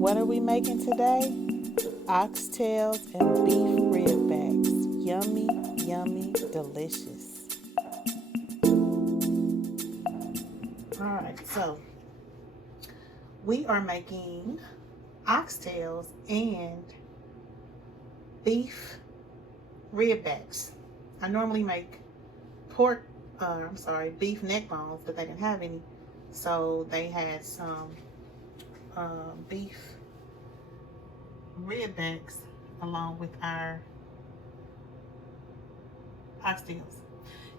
What are we making today? Oxtails and beef rib backs. Yummy, yummy, delicious. Alright, so we are making oxtails and beef rib backs. I normally make beef neck bones, but they didn't have any. So they had some beef rib backs along with our oxtails.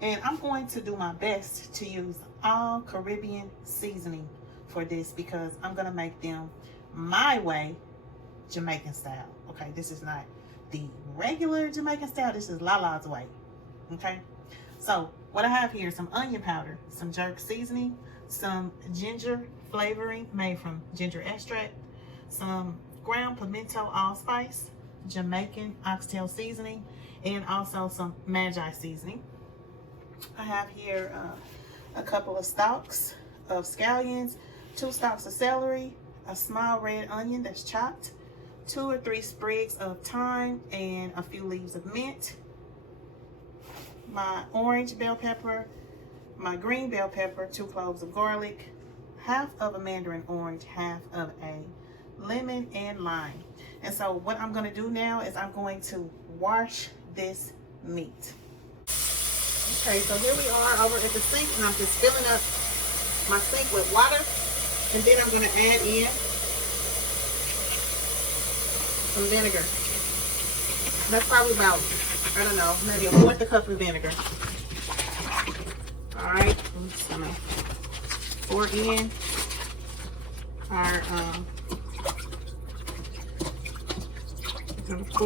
And I'm going to do my best to use all Caribbean seasoning for this because I'm going to make them my way, Jamaican style. Okay, this is not the regular Jamaican style. This is Lala's way. Okay, so what I have here is some onion powder, some jerk seasoning, some ginger flavoring made from ginger extract, some ground pimento allspice, Jamaican oxtail seasoning, and also some Maggi seasoning. I have here a couple of stalks of scallions, 2 stalks of celery, a small red onion that's chopped, 2 or 3 sprigs of thyme, and a few leaves of mint. My orange bell pepper, my green bell pepper, 2 cloves of garlic, half of a mandarin orange, half of a lemon and lime. And so what I'm going to do now is I'm going to wash this meat. Okay, so here we are over at the sink, and I'm just filling up my sink with water, and then I'm going to add in some vinegar. That's probably about, I don't know, maybe a 1/4 cup of vinegar. All right, I'm just going to pour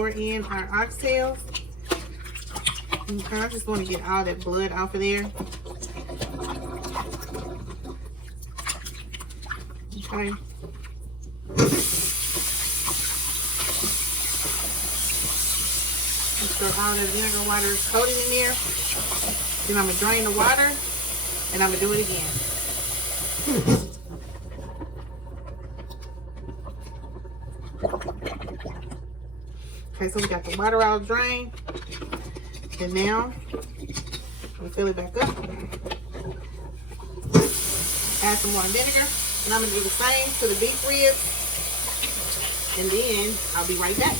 in our oxtails. Okay, I just want to get all that blood off of there. Okay. Make sure all the vinegar water is coated in there. Then I'm going to drain the water and I'm going to do it again. Okay, so we got the water all drained. And now, we fill it back up. Add some more vinegar. And I'm going to do the same to the beef ribs. And then, I'll be right back.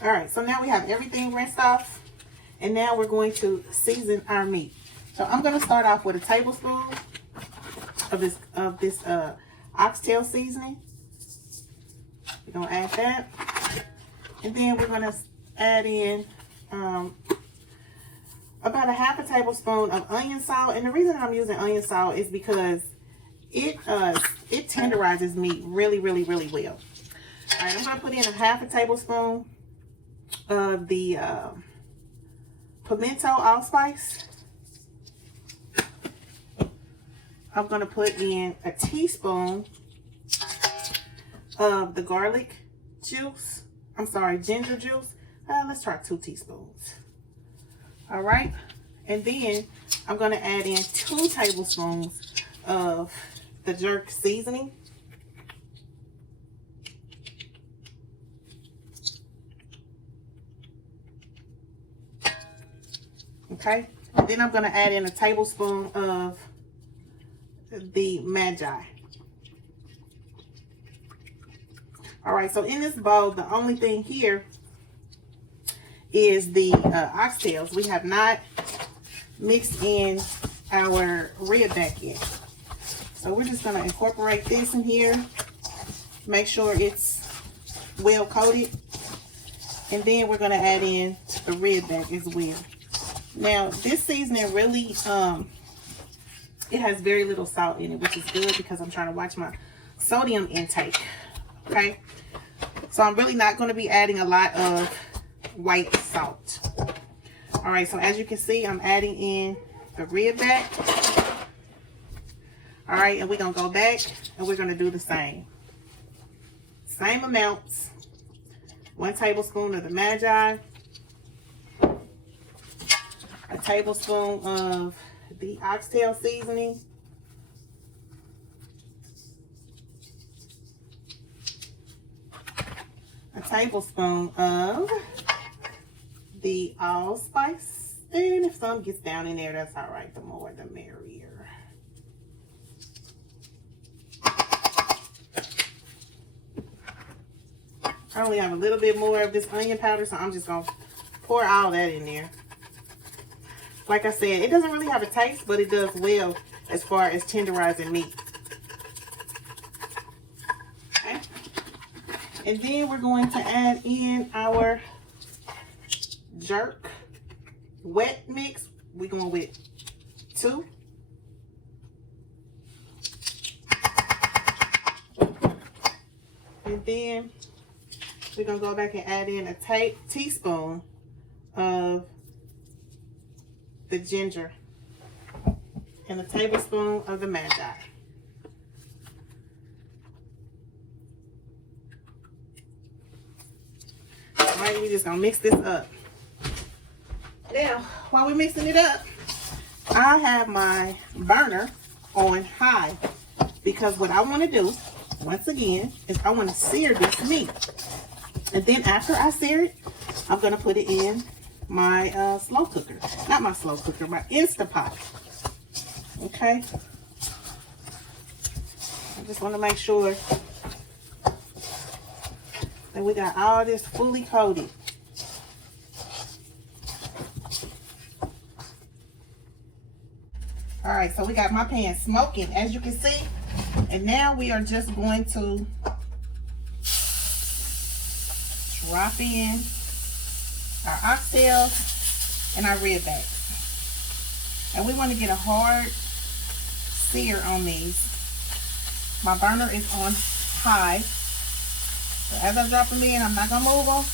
Alright, so now we have everything rinsed off. And now we're going to season our meat. So I'm going to start off with a tablespoon of this oxtail seasoning. We're going to add that. And then we're going to add in about a 1/2 tablespoon of onion salt. And the reason I'm using onion salt is because it tenderizes meat really, really, really well. All right, I'm going to put in a 1/2 tablespoon of the Pimento allspice. I'm going to put in a teaspoon of the garlic juice. Ginger juice. Let's try 2 teaspoons. All right. And then I'm going to add in 2 tablespoons of the jerk seasoning. Okay. And then I'm going to add in a tablespoon of the Maggi. All right, so in this bowl, the only thing here is the oxtails. We have not mixed in our rib back yet. So we're just going to incorporate this in here. Make sure it's well coated. And then we're going to add in the rib back as well. Now, this seasoning really, it has very little salt in it, which is good because I'm trying to watch my sodium intake. Okay, so I'm really not going to be adding a lot of white salt. All right, so as you can see, I'm adding in the rib back. All right, and we're going to go back and we're going to do the same amounts. 1 tablespoon of the Maggi, tablespoon of the oxtail seasoning. A tablespoon of the allspice. And if some gets down in there, that's all right. The more, the merrier. I only have a little bit more of this onion powder, so I'm just going to pour all that in there. Like I said, it doesn't really have a taste, but it does well as far as tenderizing meat. Okay. And then we're going to add in our jerk wet mix. We're going with 2. And then we're going to go back and add in a teaspoon of the ginger and a tablespoon of the Maggi. All right, we're just going to mix this up. Now, while we're mixing it up, I have my burner on high because what I want to do, once again, is I want to sear this meat. And then after I sear it, I'm going to put it in my slow cooker. Not my slow cooker, my Instapot. Okay? I just want to make sure that we got all this fully coated. All right, so we got my pan smoking, as you can see. And now we are just going to drop in our oxtails and our rib backs. And we want to get a hard sear on these. My burner is on high. So as I drop them in, I'm not going to move them.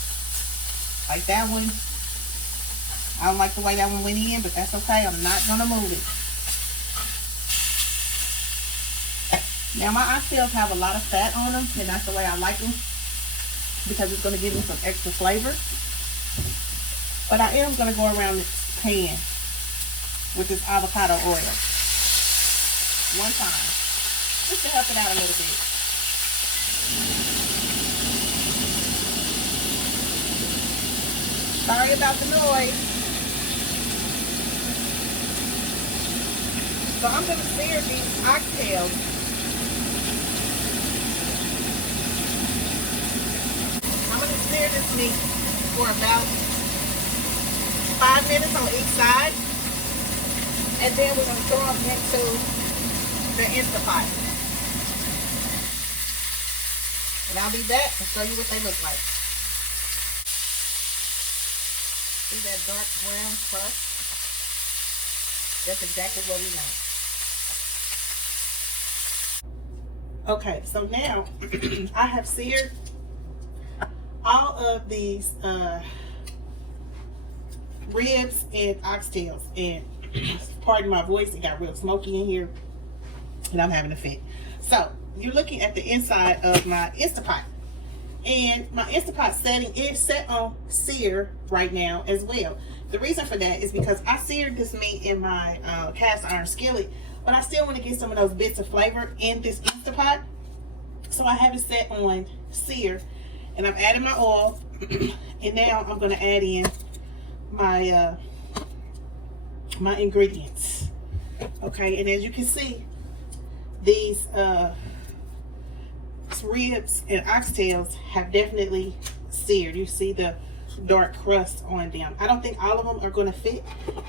Like that one. I don't like the way that one went in, but that's okay. I'm not going to move it. Now my oxtails have a lot of fat on them, and that's the way I like them because it's going to give them some extra flavor. But I am going to go around the pan with this avocado oil one time, just to help it out a little bit. Sorry about the noise. So I'm going to sear these oxtails. I'm going to sear this meat for about 5 minutes on each side. And then we're going to throw them into the Instapot. And I'll be back and show you what they look like. See that dark brown crust? That's exactly what we want. Okay, so now I have seared all of these ribs and oxtails, and pardon my voice, it got real smoky in here and I'm having a fit. So you're looking at the inside of my Instapot, and my Instapot setting is set on sear right now as well. The reason for that is because I seared this meat in my cast iron skillet, but I still want to get some of those bits of flavor in this Instapot, so I have it set on sear. And I'm adding my oil, and now I'm going to add in my my ingredients. Okay, and as you can see, these ribs and oxtails have definitely seared. You see the dark crust on them. I don't think all of them are going to fit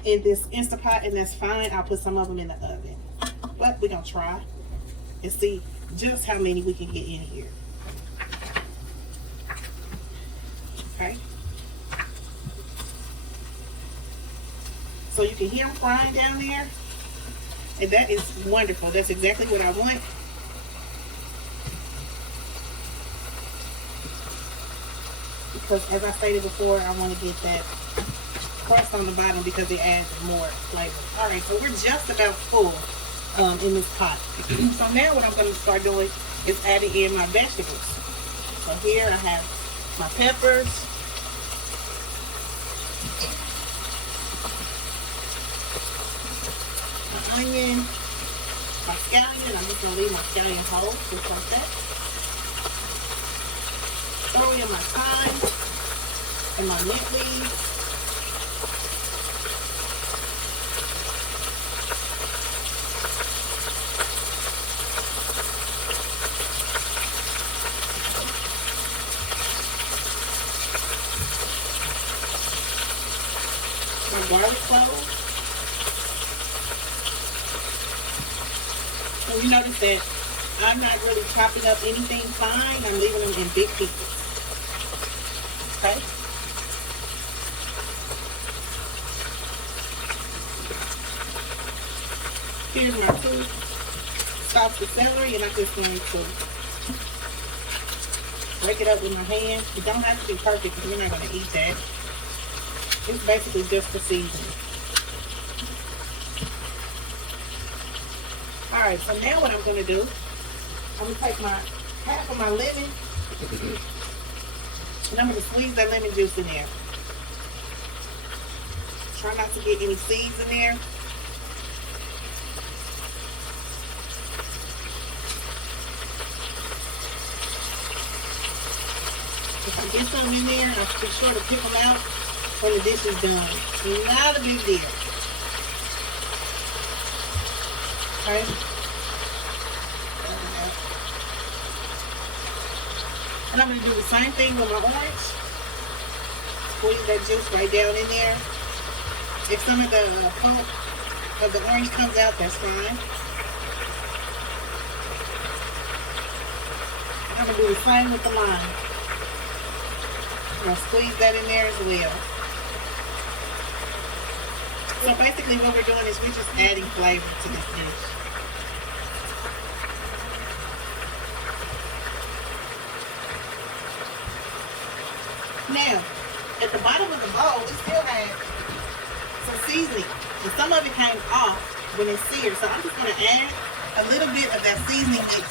in this Instapot, and that's fine. I'll put some of them in the oven, but we're going to try and see just how many we can get in here. Okay, so you can hear them frying down there, and that is wonderful. That's exactly what I want. Because as I stated before, I want to get that crust on the bottom because it adds more flavor. All right, so we're just about full in this pot. So now what I'm going to start doing is adding in my vegetables. So here I have my peppers. onion, my scallion. I'm just gonna leave my scallion whole, just like that. Throw in my thyme and my mint leaves. My garlic cloves. And you notice that I'm not really chopping up anything fine. I'm leaving them in big pieces. Okay. Here's my 2 stalks of celery, and I'm just going to break it up with my hand. It don't have to be perfect because we're not going to eat that. It's basically just for seasoning. Alright, so now what I'm going to do, I'm going to take my half of my lemon and I'm going to squeeze that lemon juice in there. Try not to get any seeds in there. If I get some in there, I'll be sure to pick them out when the dish is done. Not a big deal. Okay. And I'm going to do the same thing with my orange. Squeeze that juice right down in there. If some of the pulp of the orange comes out, that's fine. I'm going to do the same with the lime. I'm going to squeeze that in there as well. So basically what we're doing is we're just adding flavor to this dish. Now, at the bottom of the bowl, we still have some seasoning. And some of it came off when it's seared. So I'm just going to add a little bit of that seasoning mix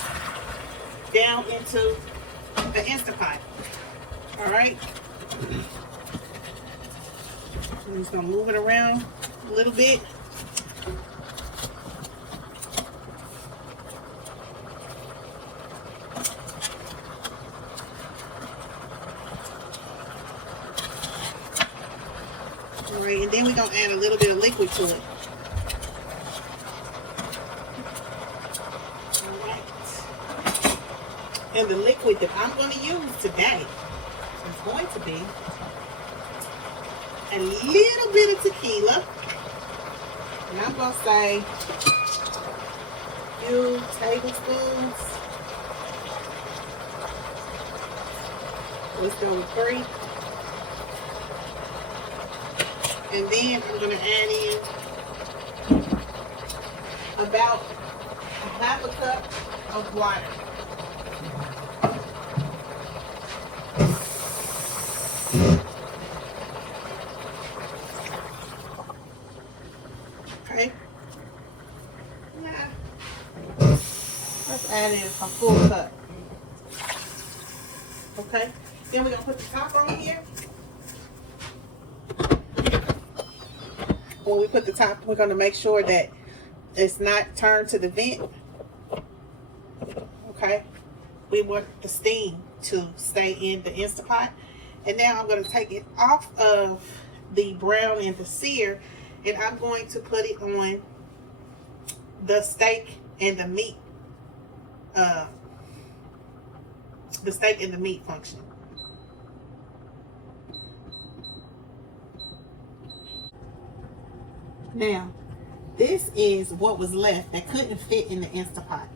down into the Instapot. Alright? I'm just going to move it around a little bit. Alright, and then we're going to add a little bit of liquid to it. Alright. And the liquid that I'm going to use today is going to be a little bit of tequila. And I'm going to say a few tablespoons. Let's go with 3. And then I'm going to add in about a half a cup of water. Okay. Now, let's add in a full cup. Okay. Then we're going to put the top on here. When we put the top, we're going to make sure that it's not turned to the vent. Okay. We want the steam to stay in the Instapot. And now I'm going to take it off of the brown and the sear, and I'm going to put it on the steak and the meat. The steak and the meat function. Now, this is what was left that couldn't fit in the Instapot.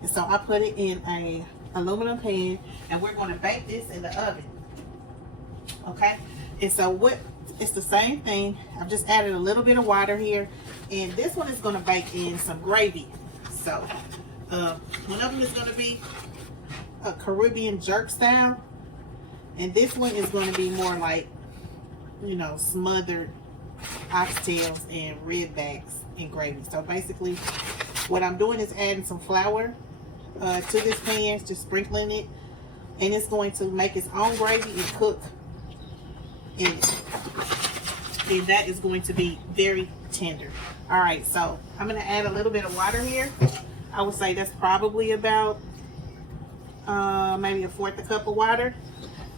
And so I put it in a aluminum pan, and we're going to bake this in the oven. Okay? And so it's the same thing. I've just added a little bit of water here, and this one is going to bake in some gravy. So one of them is going to be a Caribbean jerk style, and this one is going to be more like, you know, smothered oxtails and rib backs in gravy. So basically what I'm doing is adding some flour to this pan, just sprinkling it, and it's going to make its own gravy and cook in it. and that is going to be very tender. All right, so I'm gonna add a little bit of water here. I would say that's probably about maybe 1/4 cup of water.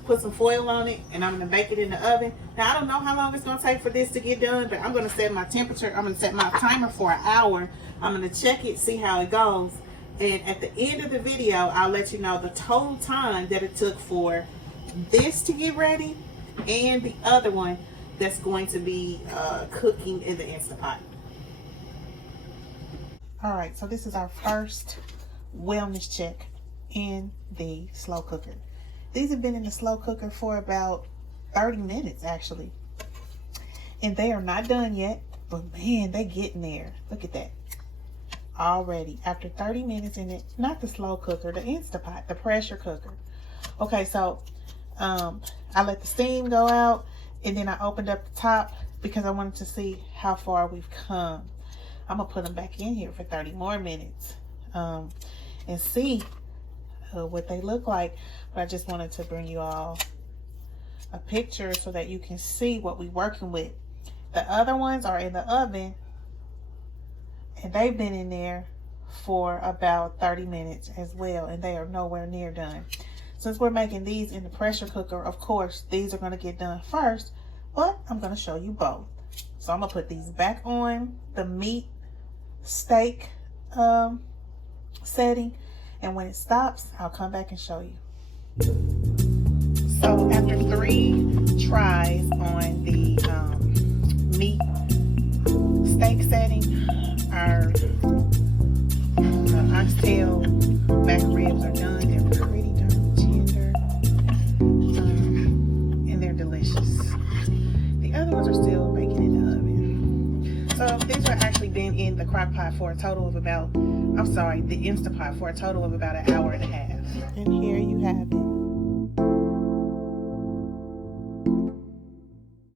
Put some foil on it, and I'm gonna bake it in the oven. Now I don't know how long it's gonna take for this to get done, but I'm gonna set my temperature. I'm gonna set my timer for an hour. I'm gonna check it, see how it goes, and at the end of the video, I'll let you know the total time that it took for this to get ready and the other one that's going to be cooking in the Instapot. All right, so this is our first wellness check in the slow cooker. These have been in the slow cooker for about 30 minutes actually. And they are not done yet, but man, they getting there. Look at that. Already, after 30 minutes in it, not the slow cooker, the Instapot, the pressure cooker. Okay, so I let the steam go out, and then I opened up the top because I wanted to see how far we've come. I'm gonna put them back in here for 30 more minutes and see what they look like. But I just wanted to bring you all a picture so that you can see what we're working with. The other ones are in the oven, and they've been in there for about 30 minutes as well, and they are nowhere near done. Since we're making these in the pressure cooker, of course, these are going to get done first, but I'm going to show you both. So I'm going to put these back on the meat steak setting, and when it stops, I'll come back and show you. So after 3 tries on the meat steak setting, our oxtail back ribs are done. They're pretty darn tender, and they're delicious. The other ones are still baking in the oven. So these are actually been in the crock pot for a total of about, the Instapot for a total of about 1.5 hours. And here you have it.